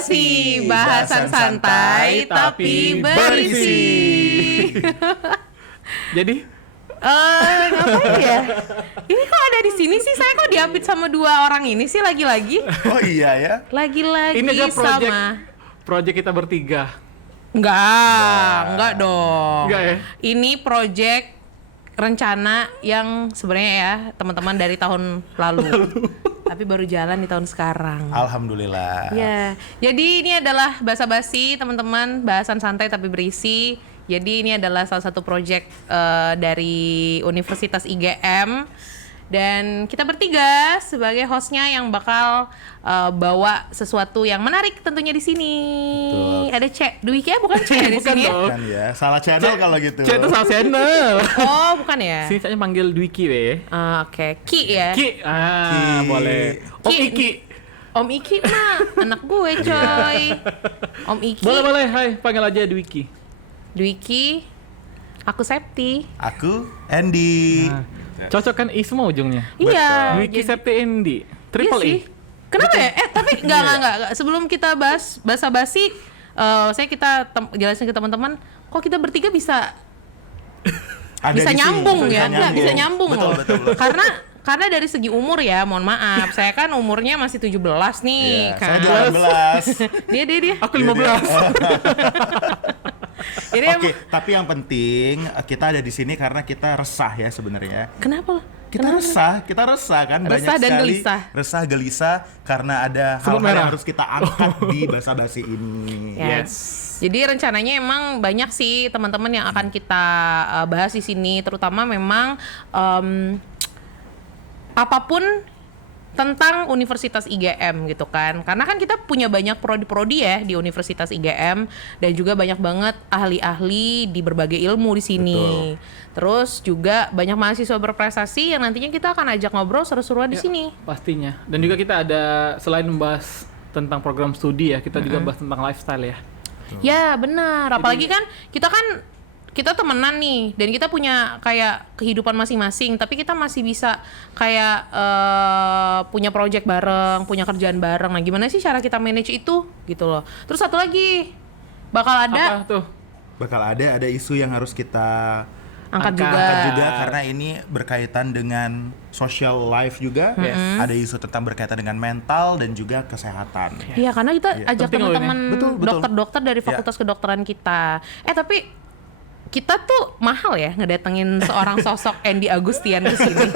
basa-basi, bahasan santai tapi berisi. Jadi ngapain ya? Ini kok ada di sini sih? Saya kok diapit sama dua orang ini sih lagi-lagi? Oh iya ya. Lagi-lagi ini aja sama. project kita bertiga. Enggak dong. Enggak ya? Ini project rencana yang sebenarnya ya teman-teman dari tahun lalu. Tapi baru jalan di tahun sekarang. Alhamdulillah. Ya, jadi ini adalah basa-basi teman-teman, bahasan santai tapi berisi. Jadi ini adalah salah satu project dari Universitas IGM dan kita bertiga sebagai hostnya yang bakal bawa sesuatu yang menarik tentunya di sini. Betul. Ada Dwiki bukan C di Bukan sini? dong. Kan ya, salah channel kalau gitu. Itu salah channel. Oh, bukan ya? Sini saya panggil Dwiki weh. Oke, Ki ya. Ki. Ki. Boleh. Om Ki. Iki. Om Iki mah anak gue coy. Om Iki. Boleh. Hai, panggil aja Dwiki. Dwiki. Aku Septi. Aku Andy. Nah, cocok kan I semua ujungnya. Iya. Dwiki jadi- Septi Endi. Iya Triple sih. E. Kenapa ya? Tapi enggak. Sebelum kita bahas basa-basi, jelasin ke teman-teman, kok kita bertiga bisa Ada bisa di sini. nyambung ya? Enggak, bisa nyambung Betul, loh. betul. Karena dari segi umur ya, mohon maaf, saya kan umurnya masih 17 nih Iya, kan. saya 12. Dia. Aku 15. Jadi Oke, tapi yang penting kita ada di sini karena kita resah ya sebenarnya. Kenapa? Kita resah kan Resah banyak dan sekali gelisah. resah gelisah karena ada Sebut hal-hal merah. yang harus kita angkat di basa-basi ini. Ya. Yes. Jadi rencananya emang banyak sih teman-teman yang akan kita bahas di sini, terutama memang apapun tentang Universitas IGM gitu kan. Karena kan kita punya banyak prodi-prodi ya di Universitas IGM dan juga banyak banget ahli-ahli di berbagai ilmu di sini. Terus juga banyak mahasiswa berprestasi yang nantinya kita akan ajak ngobrol seru-seruan di Ya, sini. pastinya. Dan juga kita ada selain membahas tentang program studi ya, kita juga bahas tentang lifestyle ya. Ya benar, apalagi kan kita temenan nih dan kita punya kayak kehidupan masing-masing, tapi kita masih bisa kayak punya project bareng, punya kerjaan bareng. Nah gimana sih cara kita manage itu gitu loh. Terus satu lagi bakal ada Apa tuh? Bakal ada isu yang harus kita angkat Angkat juga. juga karena ini berkaitan dengan social life juga. Ada isu tentang berkaitan dengan mental dan juga kesehatan. Iya karena kita ajak Penting loh ini. teman-teman Betul. dokter-dokter dari Fakultas Kedokteran kita. Tapi kita tuh mahal ya ngedatengin seorang sosok Andy Agustian ke sini.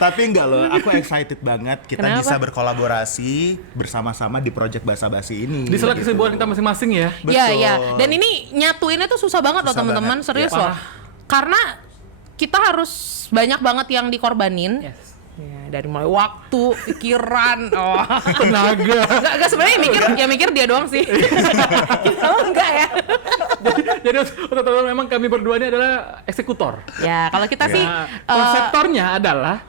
Tapi enggak loh, aku excited banget kita Kenapa? bisa berkolaborasi bersama-sama di project basa-basi ini. Di sela gitu. kesibukan kita masing-masing ya. Iya, Betul. iya. Dan ini nyatuinnya tuh susah banget loh Susah teman-teman, banget. serius Ya, loh. Karena kita harus banyak banget yang dikorbanin. Yes. Ya, dari mulai waktu, pikiran, Tenaga. Enggak sebenarnya mikir dia doang sih. Kita mah enggak ya. Jadi untuk memang kami berdua ini adalah eksekutor. Ya, kalau kita sih Nah, konseptornya adalah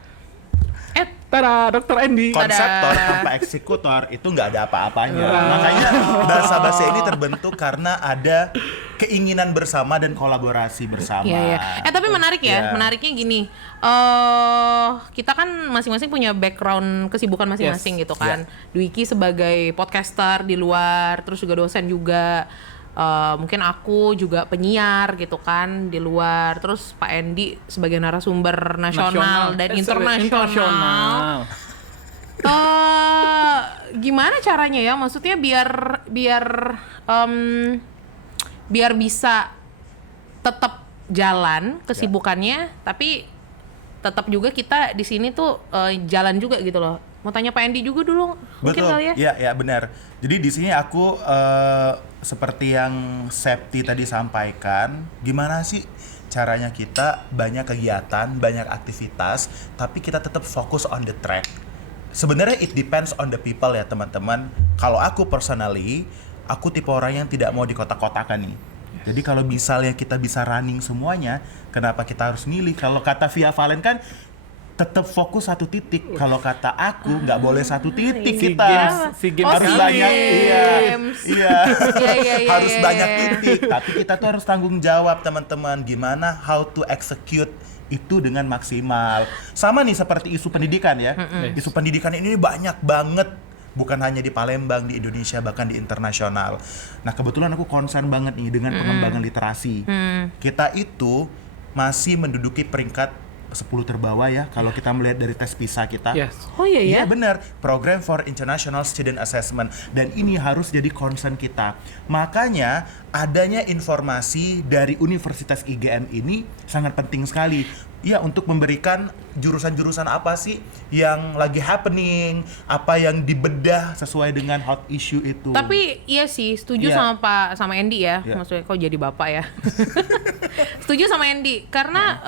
tada, Dr. Andy. Konseptor tanpa eksekutor itu nggak ada apa-apanya. Makanya basa-basi ini terbentuk karena ada keinginan bersama dan kolaborasi bersama. Iya, iya. Tapi menarik ya. Iya. Menariknya gini. Kita kan masing-masing punya background kesibukan masing-masing gitu kan. Dwiki sebagai podcaster di luar, terus juga dosen juga. Mungkin aku juga penyiar gitu kan di luar. Terus Pak Andy sebagai narasumber nasional dan internasional. Gimana caranya ya? Maksudnya biar bisa tetap jalan kesibukannya, tapi tetap juga kita di sini tuh jalan juga gitu loh. Mau tanya Pak Andy juga dulu, mungkin Betul. kali ya? Iya, benar. Jadi di sini aku seperti yang Septi tadi sampaikan, gimana sih caranya kita banyak kegiatan, banyak aktivitas, tapi kita tetap fokus on the track. Sebenarnya it depends on the people ya teman-teman. Kalau aku personally, aku tipe orang yang tidak mau dikotak-kotakan nih. Jadi kalau misalnya kita bisa running semuanya, kenapa kita harus milih? Kalau kata Via Valen kan tetap fokus satu titik. Kalau kata aku nggak boleh satu titik kita. SEA Games Harus kali. banyak, iya. Iya, Harus iya, banyak iya. titik. Tapi kita tuh harus tanggung jawab teman-teman. Gimana how to execute itu dengan maksimal. Sama nih seperti isu pendidikan ya. Isu pendidikan ini banyak banget bukan hanya di Palembang, di Indonesia, bahkan di internasional. Nah, kebetulan aku concern banget nih dengan pengembangan literasi. Kita itu masih menduduki peringkat 10 terbawah ya kalau kita melihat dari tes PISA kita. Yes. Oh iya ya. Iya benar, Program for International Student Assessment, dan ini harus jadi concern kita. Makanya adanya informasi dari Universitas IGM ini sangat penting sekali. Ya, untuk memberikan jurusan-jurusan apa sih yang lagi happening, apa yang dibedah sesuai dengan hot issue itu. Tapi iya sih, setuju Iya. sama Andy ya. Iya. Maksudnya kok jadi bapak ya. Setuju sama Andy karena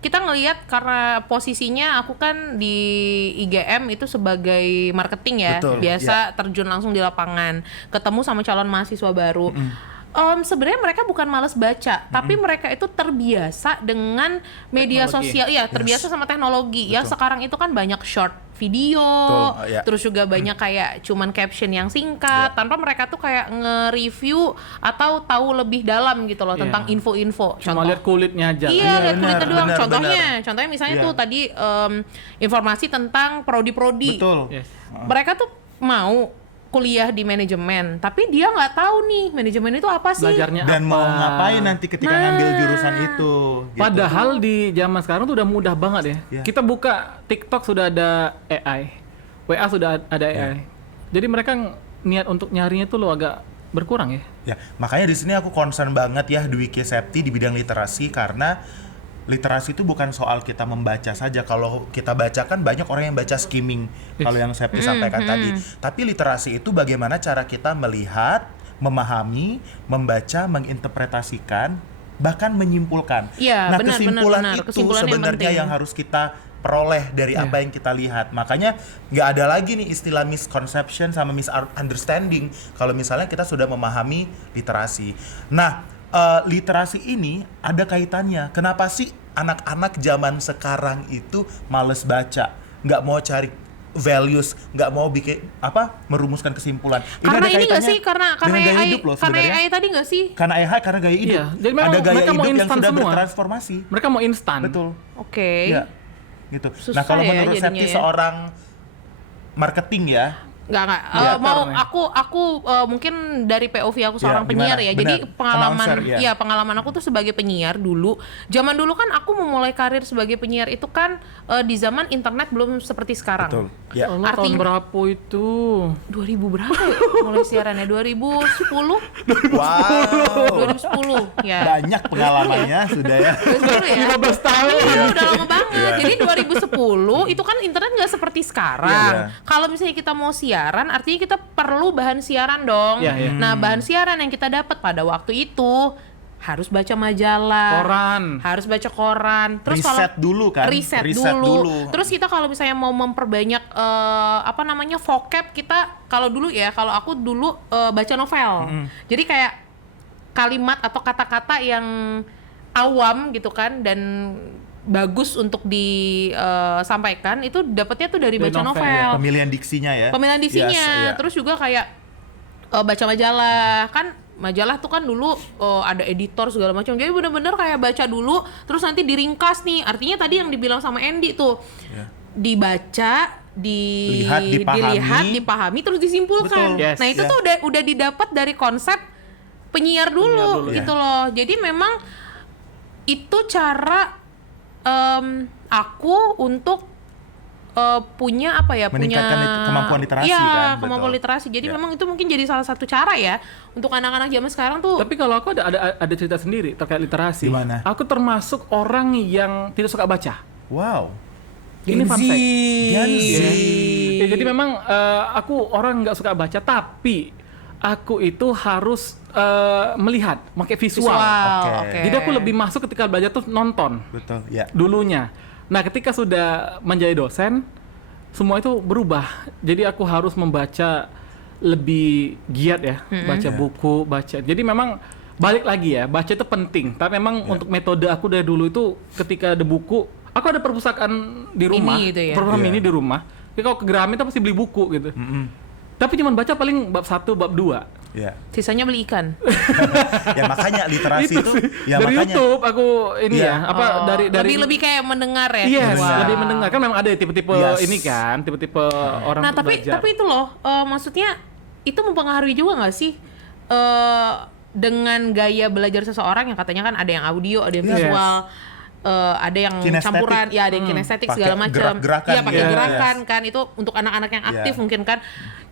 kita ngelihat karena posisinya aku kan di IGM itu sebagai marketing ya. Betul, Biasa terjun langsung di lapangan, ketemu sama calon mahasiswa baru. Sebenarnya mereka bukan malas baca, tapi mereka itu terbiasa dengan media Teknologi. sosial, ya terbiasa sama teknologi. Ya sekarang itu kan banyak short video, Betul, ya. terus juga banyak kayak cuman caption yang singkat, tanpa mereka tuh kayak nge-review atau tahu lebih dalam gitu loh Iya. tentang info-info. Cuma lihat kulitnya aja. Iya, lihat benar, kulitnya doang. benar, Contohnya misalnya Iya. tuh tadi informasi tentang prodi-prodi. Betul. Yes. Mereka tuh mau kuliah di manajemen, tapi dia nggak tahu nih manajemen itu apa sih. Belajarnya Dan apa. mau ngapain nanti ketika ngambil jurusan itu. gitu. Padahal di zaman sekarang tuh udah mudah banget ya. Iya. Kita buka TikTok sudah ada AI, WA sudah ada AI. Jadi mereka niat untuk nyarinya tuh lo agak berkurang ya. Ya, makanya di sini aku concern banget ya Dwiki Septi di bidang literasi, karena literasi itu bukan soal kita membaca saja. Kalau kita baca kan banyak orang yang baca skimming, kalau yang Septi sampaikan tadi. Tapi literasi itu bagaimana cara kita melihat, memahami, membaca, menginterpretasikan, bahkan menyimpulkan. Iya, Nah, benar, kesimpulan benar. itu Kesimpulan yang sebenarnya penting. yang harus kita peroleh dari apa yang kita lihat. Makanya nggak ada lagi nih istilah misconception sama misunderstanding kalau misalnya kita sudah memahami literasi. Nah, literasi ini ada kaitannya. Kenapa sih anak-anak zaman sekarang itu males baca, nggak mau cari values, nggak mau bikin merumuskan kesimpulan? Karena ada ini nggak kaitannya sih, karena dengan gaya AI, hidup loh karena sebenarnya. AI tadi nggak sih? Karena AI, karena gaya hidup. Iya, jadi memang ada gaya mereka mau hidup yang instan sudah semua. bertransformasi. Mereka mau instan. Betul. Oke. Iya. Gitu. Susah Nah, kalau ya menurut jadinya Septi ya. seorang marketing ya, Nggak. Kreator Mau nih. aku mungkin dari POV aku seorang Ya, penyiar gimana? ya. Jadi Benar. pengalaman, Announcer, ya. pengalaman aku tuh sebagai penyiar dulu. Zaman dulu kan aku memulai karir sebagai penyiar itu kan di zaman internet belum seperti sekarang. betul. Ya. Allah, tahun Artinya- berapa itu? 2000 berapa ya mulai siarannya? 2010? Wow. 2010 ya. Banyak pengalamannya sudah ya. 2010 ya. 15 tahun. Iya, udah lama banget. Jadi 2010 itu kan internet nggak seperti sekarang. Iya. Kalau misalnya kita mau siaran, artinya kita perlu bahan siaran dong. Iya, iya. Nah, bahan siaran yang kita dapat pada waktu itu harus baca majalah, Koran. harus baca koran. Terus Riset dulu kan? riset Riset dulu. dulu. Terus kita kalau misalnya mau memperbanyak vocab kita, kalau dulu ya, kalau aku dulu baca novel. Jadi kayak kalimat atau kata-kata yang awam gitu kan dan bagus untuk disampaikan itu dapatnya tuh dari Dari baca novel, novel. ya. Pemilihan diksinya ya. Pemilihan diksinya. Yes, iya. Terus juga kayak baca majalah. Kan majalah tuh kan dulu ada editor segala macam. Jadi bener-bener kayak baca dulu terus nanti diringkas nih. Artinya tadi yang dibilang sama Andy tuh. Ya. Dibaca, Dipahami. dilihat, dipahami terus disimpulkan. Betul. Yes, Nah, itu ya. tuh udah didapat dari konsep penyiar dulu, dulu, gitu loh. Jadi memang itu cara aku untuk punya apa ya, Meningkatkan kemampuan literasi iya, kan, kemampuan betul. literasi. Jadi Ya. memang itu mungkin jadi salah satu cara ya untuk anak-anak zaman sekarang tuh. Tapi kalau aku ada cerita sendiri terkait literasi. Gimana? Aku termasuk orang yang tidak suka baca. Wow. Ini fun fact. Gen Z. Ya, jadi memang aku orang nggak suka baca, tapi aku itu harus melihat, pakai visual. Oke. Oke. Jadi aku lebih masuk ketika belajar tuh nonton Betul, ya. dulunya. Nah, ketika sudah menjadi dosen, semua itu berubah. Jadi aku harus membaca lebih giat ya, baca buku, baca. Jadi memang balik lagi ya, baca itu penting. Tapi memang untuk metode aku dari dulu itu ketika ada buku, aku ada perpustakaan di rumah, Mini itu ya? perpustakaan Iya. mini di rumah. Jadi kalau ke Gramet itu pasti beli buku gitu. Tapi cuma baca paling bab 1, bab 2. Ya. Sisanya beli ikan. Ya makanya literasi itu sih. ya dari makanya YouTube aku ini Iya. ya, dari lebih kayak mendengar ya. Yes, Mendengar. lebih mendengar. Kan memang ada tipe-tipe Yes. ini kan, tipe-tipe orang Nah, tapi belajar. itu loh, maksudnya itu mempengaruhi juga nggak sih dengan gaya belajar seseorang yang katanya kan ada yang audio, ada yang Yes. visual, ada yang Kinestetik. campuran, ya ada yang kinestetik Pakai segala macam. gerak-gerakan Iya, pakai gitu. gerakan kan itu untuk anak-anak yang aktif Iya. mungkin kan.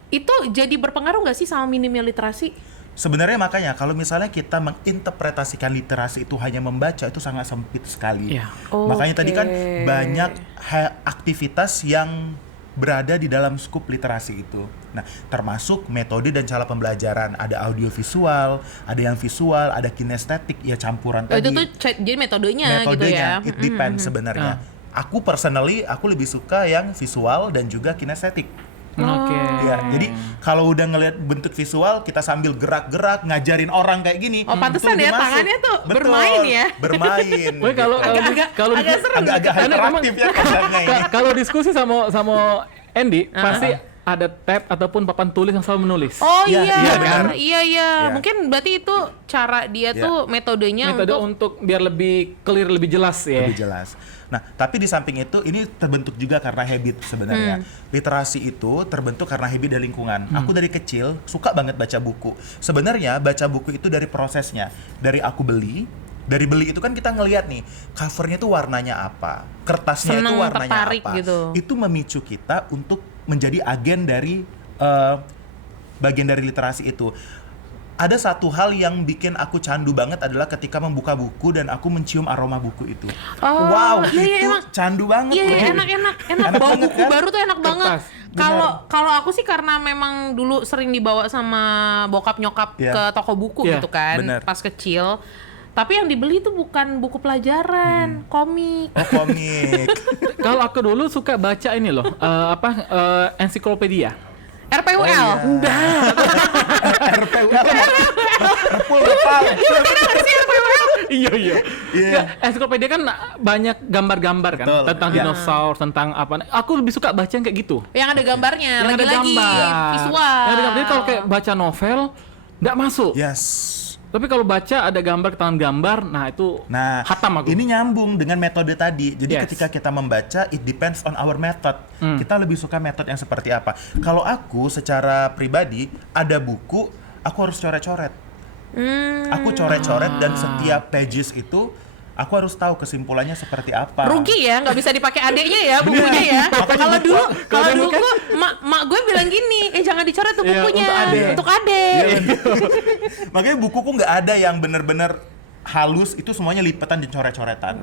Itu jadi berpengaruh nggak sih sama minimnya literasi? sebenarnya makanya kalau misalnya kita menginterpretasikan literasi itu hanya membaca itu sangat sempit sekali. Iya. Makanya tadi kan Oke. banyak aktivitas yang berada di dalam skup literasi itu. Nah, termasuk metode dan cara pembelajaran. Ada audiovisual, ada yang visual, ada kinestetik, ya campuran Itu tadi. tuh jadi metodenya gitu ya. It depends sebenarnya. Aku personally, aku lebih suka yang visual dan juga kinestetik. Oke. Ya, jadi kalau udah ngelihat bentuk visual, kita sambil gerak-gerak ngajarin orang kayak gini. Oh, pantesan itu ya, lebih masuk. tangannya tuh Betul, bermain ya. Bermain. Woi, kalau Agak serem. agak hyperaktif ya konsepnya ini. kalau diskusi sama Andy pasti ada tab ataupun papan tulis yang selalu menulis. Oh Iya, iya, iya, benar. kan? Iya. Iya. Mungkin berarti itu cara dia Iya. tuh metodenya Metode untuk biar lebih clear, lebih jelas ya. Lebih jelas. Nah, tapi di samping itu ini terbentuk juga karena habit sebenarnya. Literasi itu terbentuk karena habit dan lingkungan. Aku dari kecil suka banget baca buku. Sebenarnya baca buku itu dari prosesnya. Dari aku beli, dari beli itu kan kita ngelihat nih covernya tuh warnanya apa, kertasnya Seneng, itu warnanya tertarik apa. gitu. Itu memicu kita untuk menjadi agen dari bagian dari literasi itu. Ada satu hal yang bikin aku candu banget adalah ketika membuka buku dan aku mencium aroma buku itu. Oh, Wow, iya, itu emang. candu banget. Iya, loh. enak Enak bawa banget, buku kan? baru tuh enak banget. Kertas, Kalau aku sih karena memang dulu sering dibawa sama bokap nyokap Iya. ke toko buku Iya, gitu kan, bener. pas kecil. Tapi yang dibeli tuh bukan buku pelajaran, komik. Oh, komik. Kalau aku dulu suka baca ini loh, ensiklopedia. RPUL. iya. RPUL. Repul. Iya. Iya. Nggak, ensiklopedia kan banyak gambar-gambar kan Betul. tentang Iya. dinosaurus, tentang apa. Aku lebih suka baca yang kayak gitu. Yang ada gambarnya, Yang ada lagi-lagi gambar. visual. Yang ada gambar. Jadi kalau kayak baca novel nggak masuk. Yes. Tapi kalau baca ada gambar, ketangan gambar, nah itu Nah, hatam aku. ini nyambung dengan metode tadi. Jadi Yes. ketika kita membaca, it depends on our method. Kita lebih suka metode yang seperti apa. Kalau aku secara pribadi, ada buku, aku harus coret-coret. Aku coret-coret dan setiap pages itu, aku harus tahu kesimpulannya seperti apa. Rugi ya, nggak bisa dipakai adeknya ya bukunya ya. Kalau dulu, kalau dulu kan- mak gue bilang gini, jangan dicoret tuh Iya, bukunya, untuk adek. untuk adek. Iya, Makanya bukuku nggak ada yang bener-bener halus, itu semuanya lipatan dan coret-coretan.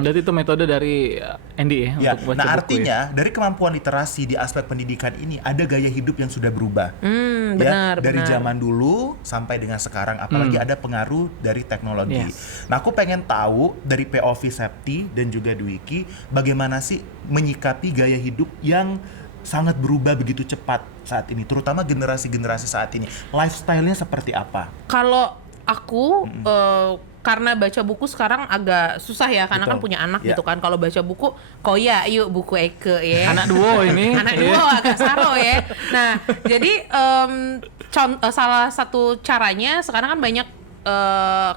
Jadi itu metode dari Andy ya, Ya, untuk baca nah buku artinya dari kemampuan literasi di aspek pendidikan ini ada gaya hidup yang sudah berubah. Benar, Dari benar. zaman dulu sampai dengan sekarang, apalagi ada pengaruh dari teknologi. Yes. Nah, aku pengen tahu dari POV Septi dan juga Dwiki, bagaimana sih menyikapi gaya hidup yang sangat berubah begitu cepat saat ini, terutama generasi-generasi saat ini. Lifestyle-nya seperti apa? Kalau aku karena baca buku sekarang agak susah ya karena Betul. kan punya anak Ya. gitu kan. Kalau baca buku, koya yuk buku Eke ya. Anak duo ini. Anak Iya. dua agak saro ya. Nah, jadi salah satu caranya sekarang kan banyak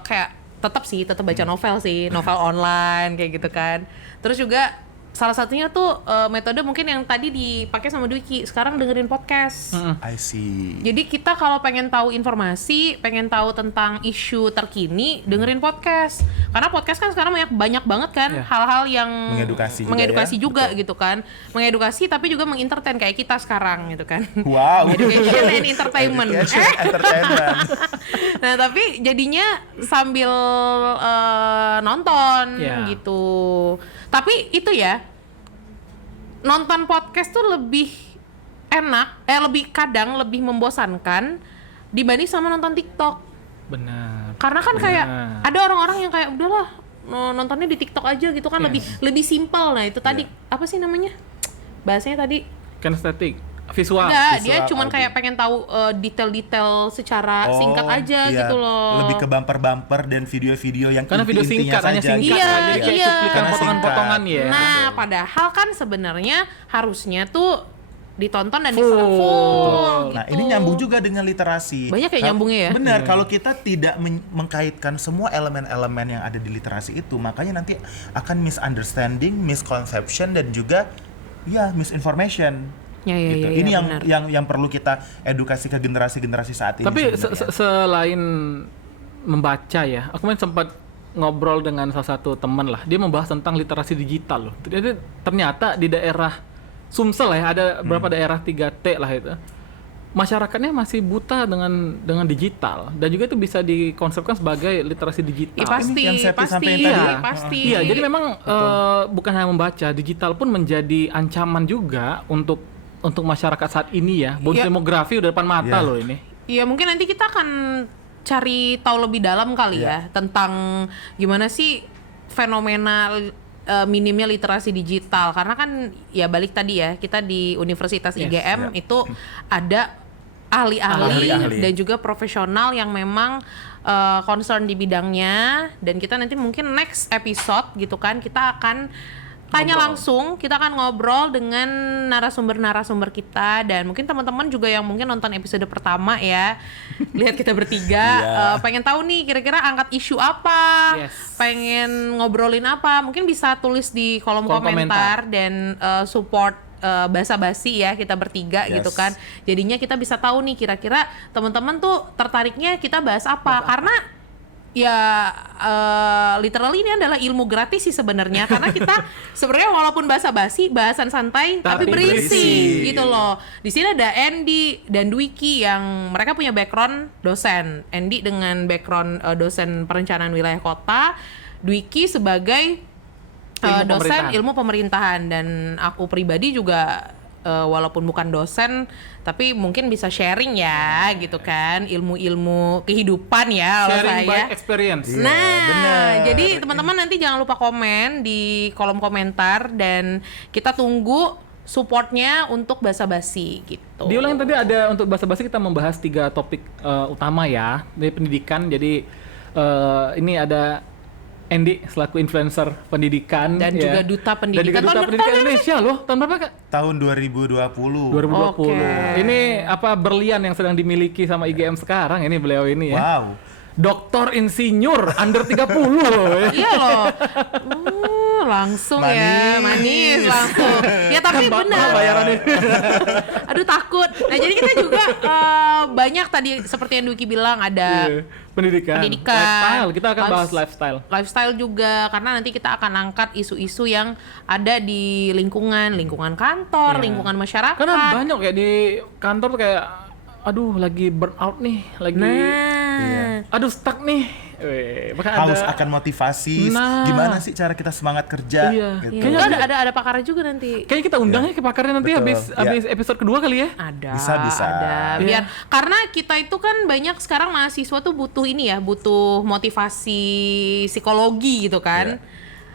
kayak tetap baca novel sih, novel online kayak gitu kan. Terus juga salah satunya tuh metode mungkin yang tadi dipakai sama Dwiki, sekarang dengerin podcast. I see. Jadi kita kalau pengen tahu informasi, pengen tahu tentang isu terkini, dengerin podcast. Karena podcast kan sekarang banyak banget kan Iya. hal-hal yang Mengedukasi juga ya. gitu kan. Mengedukasi tapi juga mengentertain kayak kita sekarang gitu kan. Wow. Education and entertainment. Education, entertainment. Nah, tapi jadinya sambil nonton Iya. gitu. Tapi itu ya, nonton podcast tuh lebih enak, kadang lebih membosankan dibanding sama nonton TikTok. Benar. Karena kan kayak Benar. ada orang-orang yang kayak udahlah nontonnya di TikTok aja gitu kan, Iya. lebih simpel. Nah, itu tadi apa sih namanya? Bahasanya tadi Kinestetik, visual. enggak, dia visual cuman audio. kayak pengen tahu detail-detail secara singkat aja iya. gitu loh. Lebih ke bumper-bumper dan video-video yang Karena video inti-intinya singkat, hanya saja singkat. gitu. Iya, Jadi kayak iya. cuplikan Karena potongan-potongan singkat. ya. Nah, padahal kan sebenarnya harusnya tuh ditonton dan Full. full Nah, gitu. ini nyambung juga dengan literasi. Banyak ya nyambungnya ya? Benar, kalau kita tidak mengkaitkan semua elemen-elemen yang ada di literasi itu, makanya nanti akan misunderstanding, misconception dan juga misinformation. Ya, Gitu. ya, Ini benar. yang perlu kita edukasi ke generasi-generasi saat ini. Tapi sebenarnya. selain membaca ya, aku sempat ngobrol dengan salah satu teman lah. Dia membahas tentang literasi digital loh. Jadi ternyata di daerah Sumsel ya, ada beberapa daerah 3T lah itu. Masyarakatnya masih buta dengan digital dan juga itu bisa dikonsepkan sebagai literasi digital. Ya, pasti, Ini yang Septi pasti, sampaikan tadi. pasti. Iya, jadi memang bukan hanya membaca, digital pun menjadi ancaman juga untuk masyarakat saat ini ya. Bonus Iya. demografi udah depan mata Iya. loh ini. Iya, mungkin nanti kita akan cari tahu lebih dalam kali ya tentang gimana sih fenomena minimnya literasi digital, karena kan ya balik tadi ya, kita di Universitas IGM itu ada ahli-ahli Ahli-ahli. dan juga profesional yang memang concern di bidangnya, dan kita nanti mungkin next episode gitu kan kita akan tanya langsung, kita akan ngobrol dengan narasumber-narasumber kita, dan mungkin teman-teman juga yang mungkin nonton episode pertama ya, lihat kita bertiga, pengen tahu nih kira-kira angkat isu apa, pengen ngobrolin apa, mungkin bisa tulis di kolom komentar dan support basa-basi ya kita bertiga gitu kan. Jadinya kita bisa tahu nih kira-kira teman-teman tuh tertariknya kita bahas apa, karena ya literally ini adalah ilmu gratis sih sebenarnya, karena kita sebenarnya walaupun basa-basi, bahasan santai tapi berisi gitu loh. Di sini ada Andy dan Dwiki yang mereka punya background dosen. Andy dengan background dosen perencanaan wilayah kota, Dwiki sebagai dosen ilmu pemerintahan, dan aku pribadi juga walaupun bukan dosen tapi mungkin bisa sharing ya gitu kan, ilmu-ilmu kehidupan ya kalau Sharing by saya. experience. Nah, benar. jadi teman-teman nanti jangan lupa komen di kolom komentar dan kita tunggu supportnya untuk basa-basi gitu. Diulang tadi ada untuk basa-basi kita membahas 3 topik utama ya dari pendidikan. Jadi ini ada Andy selaku influencer pendidikan Dan juga duta pendidikan. Dan juga duta Tahun pendidikan berapa? Indonesia loh. Tahun berapa Kak? Tahun 2020. 2020. Oke. Ini apa berlian yang sedang dimiliki sama IGM sekarang ini beliau ini ya. Wow. Doktor insinyur under 30 loh. Iya loh. Langsung ya, manis langsung. Ya tapi benar. Bayarannya. Aduh takut. Nah jadi kita juga banyak tadi seperti yang Dwiki bilang ada Pendidikan. Lifestyle. Kita akan bahas lifestyle. Lifestyle juga, karena nanti kita akan angkat isu-isu yang ada di lingkungan kantor, lingkungan masyarakat. Karena banyak ya di kantor tuh kayak aduh lagi burnout nih, lagi aduh stuck nih. Haus akan motivasi. Nah. Gimana sih cara kita semangat kerja? Iya. Gitu. Kayaknya ada pakarnya juga nanti. Kayaknya kita undangnya ke pakarnya nanti Betul. habis episode kedua kali ya. Ada. Bisa. Ada. Biar karena kita itu kan banyak sekarang mahasiswa tuh butuh ini ya, butuh motivasi psikologi gitu kan.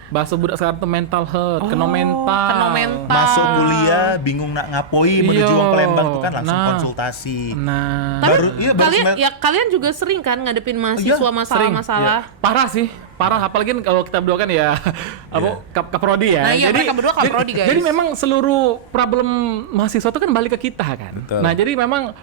Bahasa budak sekarang tuh mental health, kena mental. Masuk kuliah bingung nak ngapoi menuju Iya. Wong Palembang tuh kan langsung Nah. konsultasi. Nah, Tapi baru kalian juga sering kan ngadepin mahasiswa sering. masalah-masalah. Parah sih, parah. Apalagi kalau kita berdua kan ya, kaprodi ya. Nah, iya, mereka berdua kaprodi, guys. Jadi memang seluruh problem mahasiswa itu kan balik ke kita kan. Betul. Nah, jadi memang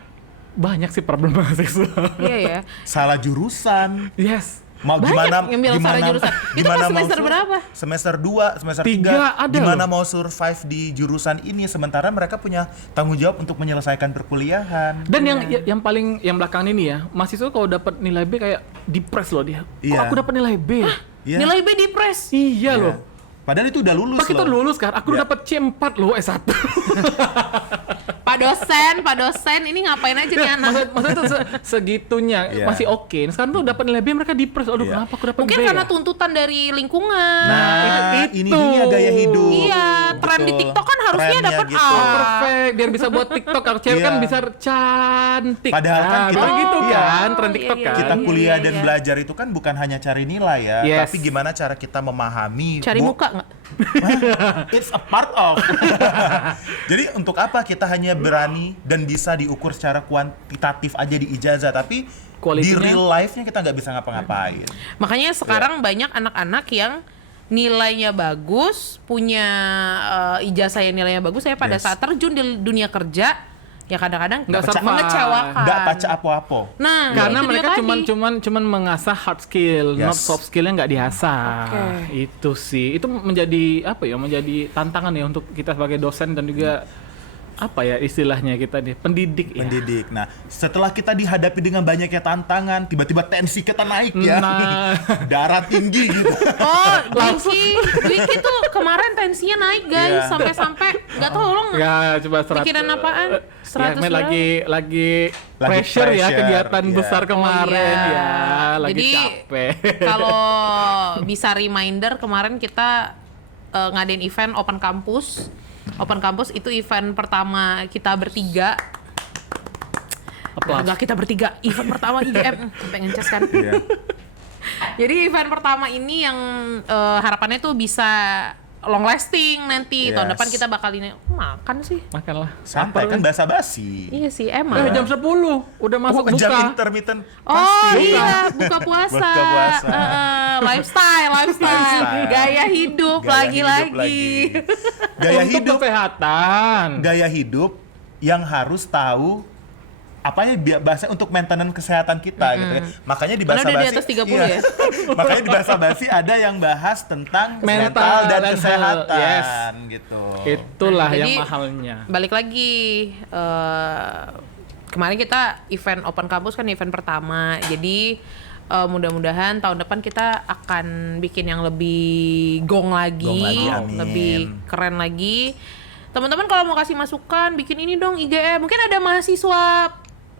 banyak sih problem mahasiswa. Iya ya. Salah jurusan. Yes. Mau Banyak yang bilang salah jurusan. Itu pas semester berapa? Semester 2, semester 3 3. ada Gimana loh. mau survive di jurusan ini sementara mereka punya tanggung jawab untuk menyelesaikan perkuliahan. Dan yang paling yang belakangan ini ya, mahasiswa kalau dapat nilai B kayak depres loh dia. Kok Iya. aku dapat nilai B? Iya. Nilai B depres. Iya loh. Padahal itu udah lulus Pas kita loh. lulus kan, aku Iya. dapat C4 loh S1. Pak dosen, ini ngapain aja nih anak? Maksudnya tuh segitunya Iya. masih oke. Sekarang tuh dapat nilai B mereka depres. Aduh, Iya. kenapa aku dapat Mungkin B? karena ya? tuntutan dari lingkungan. Nah, itu. ini dia gaya hidup. Iya, tren di Betul. TikTok kan harusnya Trennya dapat gitu. A. Perfect, biar bisa buat TikTok. Kalau cewek Iya. kan bisa cantik. Padahal kan Nah, kita- bilang gitu iya. kan, tren Iya, TikTok iya, kan. Kita Iya, kuliah iya, dan iya. belajar itu kan bukan hanya cari nilai ya, Yes. tapi gimana cara kita memahami. Cari muka nggak? It's a part of. Jadi untuk apa kita hanya berani dan bisa diukur secara kuantitatif aja di ijazah, tapi di Quality-nya? real life-nya kita nggak bisa ngapa-ngapain. Makanya sekarang banyak anak-anak yang nilainya bagus, punya ijazah yang nilainya bagus, saya pada saat terjun di dunia kerja ya kadang-kadang mengecewakan. Nggak baca apa-apa. Nah, karena itu mereka dia tadi. cuman mengasah hard skill, not soft skillnya nggak diasah. Itu sih, itu menjadi apa ya? Menjadi tantangan ya untuk kita sebagai dosen dan juga apa ya istilahnya kita nih pendidik. Pendidik. Nah, setelah kita dihadapi dengan banyaknya tantangan, tiba-tiba tensi kita naik ya, darah tinggi gitu. Oh, Dwiki tuh kemarin tensinya naik guys, sampai-sampai nggak tolong. Ya, coba pikiran apaan? 100 lagi pressure ya kegiatan besar kemarin ya, lagi jadi, capek. Kalau bisa reminder kemarin kita ngadain event Open Campus. Open Campus itu event pertama kita bertiga. Enggak kita bertiga, event pertama IGM. Sampai ngeces kan. Jadi event pertama ini yang harapannya tuh bisa long lasting nanti. Tahun depan kita bakal ini makan sih. Makanlah. Santai kan basa-basi. Iya sih, emang. Jam 10 udah masuk buka. Jam intermittent. Iya, buka puasa. Buka puasa. Lifestyle. Gaya hidup lagi-lagi. Gaya Untuk hidup kesehatan. Gaya hidup yang harus tahu apa ya bahasa untuk maintenance kesehatan kita gitu ya. Makanya di bahasa udah di basi atas 30 ya. Makanya di bahasa basi ada yang bahas tentang mental dan kesehatan gitu. Itulah Jadi, yang mahalnya. Balik lagi kemarin kita event Open Campus kan event pertama. Jadi mudah-mudahan tahun depan kita akan bikin yang lebih gong lagi, lebih keren lagi. Teman-teman kalau mau kasih masukan, bikin ini dong IGM. Mungkin ada mahasiswa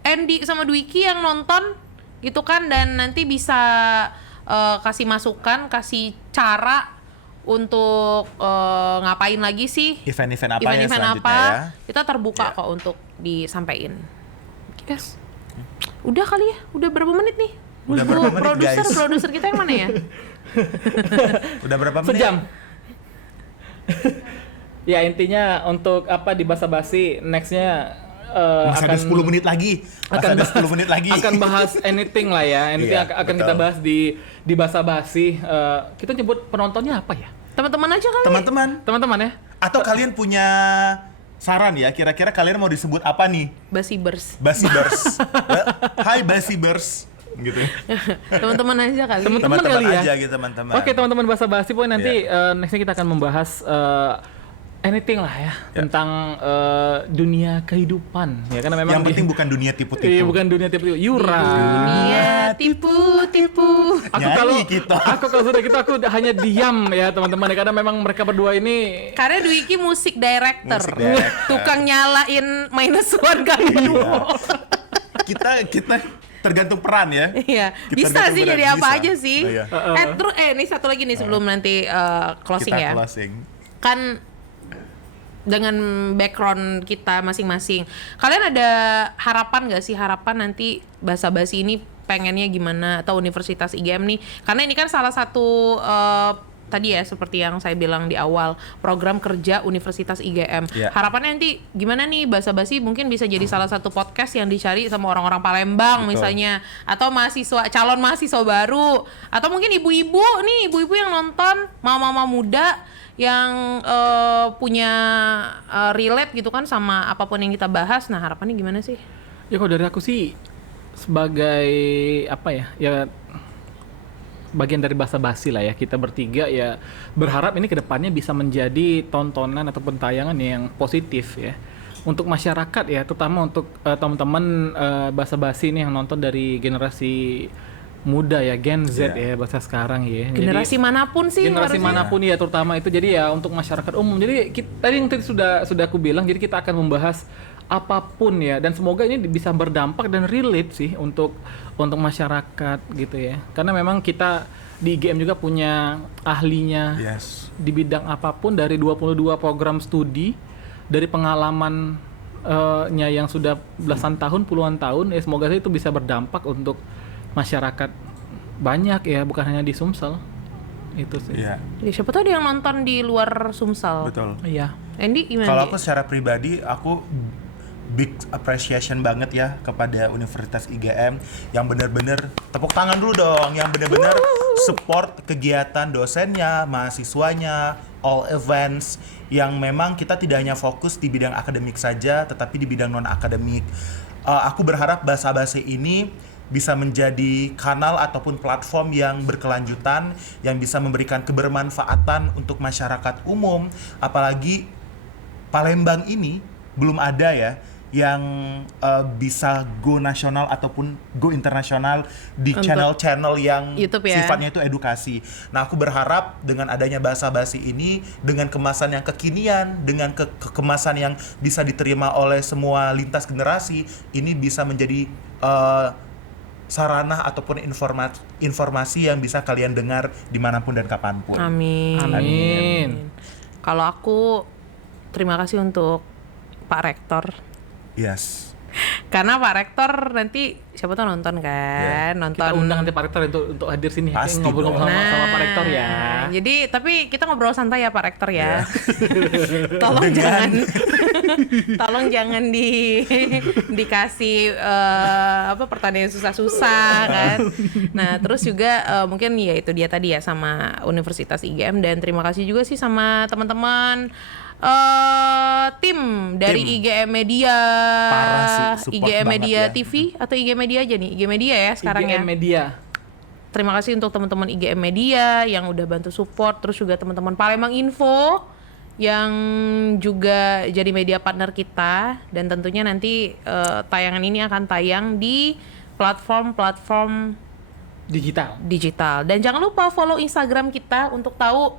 Andy sama Dwiki yang nonton gitu kan, dan nanti bisa kasih masukan, kasih cara untuk ngapain lagi sih event-event apa yang event selanjutnya apa ya. kita terbuka kok untuk disampaikan. Guys, udah kali ya, udah berapa menit nih? Udah berapa menit guys? Produser kita yang mana ya? Udah berapa menit? Sejam. Ya intinya untuk apa di basa-basi nextnya Masih ada 10 menit lagi. Masih ada 10 menit lagi. Akan bahas anything lah ya. Anything akan kita bahas di basa-basi. Kita nyebut penontonnya apa ya? Teman-teman aja kali. Teman-teman ya. Atau kalian punya saran ya, kira-kira kalian mau disebut apa nih? Basibers. Hai Basibers gitu. Teman-teman aja kali. Teman-teman kali ya. Aja gitu teman-teman. Oke, teman-teman basa-basi pokoknya nanti nextnya kita akan membahas anything lah ya tentang dunia kehidupan ya, karena memang yang penting bukan dunia tipu-tipu. Iya, bukan dunia tipu-tipu. Yura. Dunia tipu-tipu. Aku kalau sudah gitu aku hanya diam ya teman-teman, karena memang mereka berdua ini. Karena Dwiki musik director. Tukang nyalain -1 kali. Kita tergantung peran ya. Iya. Bisa sih jadi apa aja sih. Terus ini satu lagi nih sebelum nanti closing ya. Kan dengan background kita masing-masing, kalian ada harapan nggak sih, harapan nanti basa-basi ini pengennya gimana, atau Universitas IGM nih, karena ini kan salah satu tadi ya seperti yang saya bilang di awal, program kerja Universitas IGM. Harapannya nanti gimana nih basa-basi, mungkin bisa jadi salah satu podcast yang dicari sama orang-orang Palembang misalnya, atau calon mahasiswa baru, atau mungkin ibu-ibu yang nonton, mama-mama muda yang punya relate gitu kan sama apapun yang kita bahas. Nah, harapannya gimana sih? Ya kalau dari aku sih sebagai apa ya bagian dari basa-basi lah ya, kita bertiga ya berharap ini kedepannya bisa menjadi tontonan ataupun tayangan yang positif ya untuk masyarakat ya, terutama untuk teman-teman basa-basi ini yang nonton dari generasi muda ya, Gen Z ya bahasa sekarang ya. Generasi manapun sih. Generasi manapun ya terutama itu. Jadi ya untuk masyarakat umum. Jadi tadi yang sudah aku bilang, jadi kita akan membahas apapun ya, dan semoga ini bisa berdampak dan relate sih untuk masyarakat gitu ya. Karena memang kita di IGM juga punya ahlinya di bidang apapun, dari 22 program studi, dari pengalaman nya yang sudah belasan tahun, puluhan tahun ya, semoga itu bisa berdampak untuk masyarakat banyak ya, bukan hanya di Sumsel. Itu sih. Ya, siapa tahu ada yang nonton di luar Sumsel. Betul. Iya. Andy gimana? Kalau aku secara pribadi, aku big appreciation banget ya kepada Universitas IGM yang benar-benar tepuk tangan dulu dong, yang benar-benar support kegiatan dosennya, mahasiswanya, all events yang memang kita tidak hanya fokus di bidang akademik saja, tetapi di bidang non-akademik. Aku berharap Basa Basi ini bisa menjadi kanal ataupun platform yang berkelanjutan, yang bisa memberikan kebermanfaatan untuk masyarakat umum, apalagi Palembang ini belum ada ya yang bisa go nasional ataupun go internasional di Untuk channel-channel yang YouTube ya. sifatnya itu edukasi. Nah, aku berharap dengan adanya Basa Basi ini, dengan kemasan yang kekinian, dengan kemasan yang bisa diterima oleh semua lintas generasi, ini bisa menjadi sarana ataupun informasi yang bisa kalian dengar dimanapun dan kapanpun. Amin. Kalau aku terima kasih untuk Pak Rektor. Yes. Karena Pak Rektor nanti siapa tuh nonton kan, nonton. Kita undang nanti Pak Rektor untuk hadir sini. Pasti Ngobrol-ngobrol sama Pak Rektor ya. Jadi tapi kita ngobrol santai ya Pak Rektor ya. Tolong Tolong jangan dikasih pertanyaan susah-susah kan. Nah, terus juga mungkin ya itu dia tadi ya sama Universitas IGM, dan terima kasih juga sih sama teman-teman tim dari IGM Media, Parah sih, support IGM banget Media ya. TV atau IG Media aja nih, IG Media ya sekarang IGM ya. Media. Terima kasih untuk teman-teman IGM Media yang udah bantu support, terus juga teman-teman Palembang Info yang juga jadi media partner kita, dan tentunya nanti tayangan ini akan tayang di platform-platform digital. Dan jangan lupa follow Instagram kita untuk tahu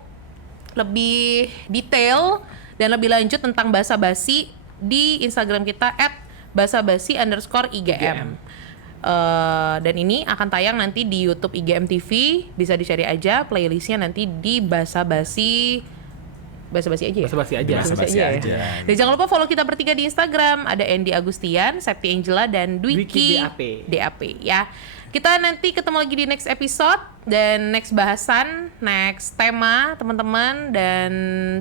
lebih detail dan lebih lanjut tentang Basa Basi di Instagram kita @basabasi_IGM. Dan ini akan tayang nanti di YouTube IGM TV, bisa dicari aja playlistnya nanti di Basa Basi aja ya. Basa-basi aja. Basa-basi ya. aja. Dan jangan lupa follow kita bertiga di Instagram, ada Andy Agustian, Septi Angela, dan Dwiki DAP ya. Kita nanti ketemu lagi di next episode dan next bahasan, next tema teman-teman, dan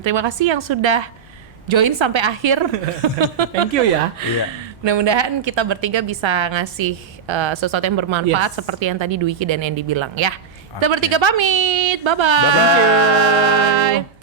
terima kasih yang sudah join sampai akhir. Thank you ya. Iya. Mudah-mudahan kita bertiga bisa ngasih sesuatu yang bermanfaat seperti yang tadi Dwiki dan Andy bilang ya. Kita bertiga pamit. Bye-bye. Bye-bye.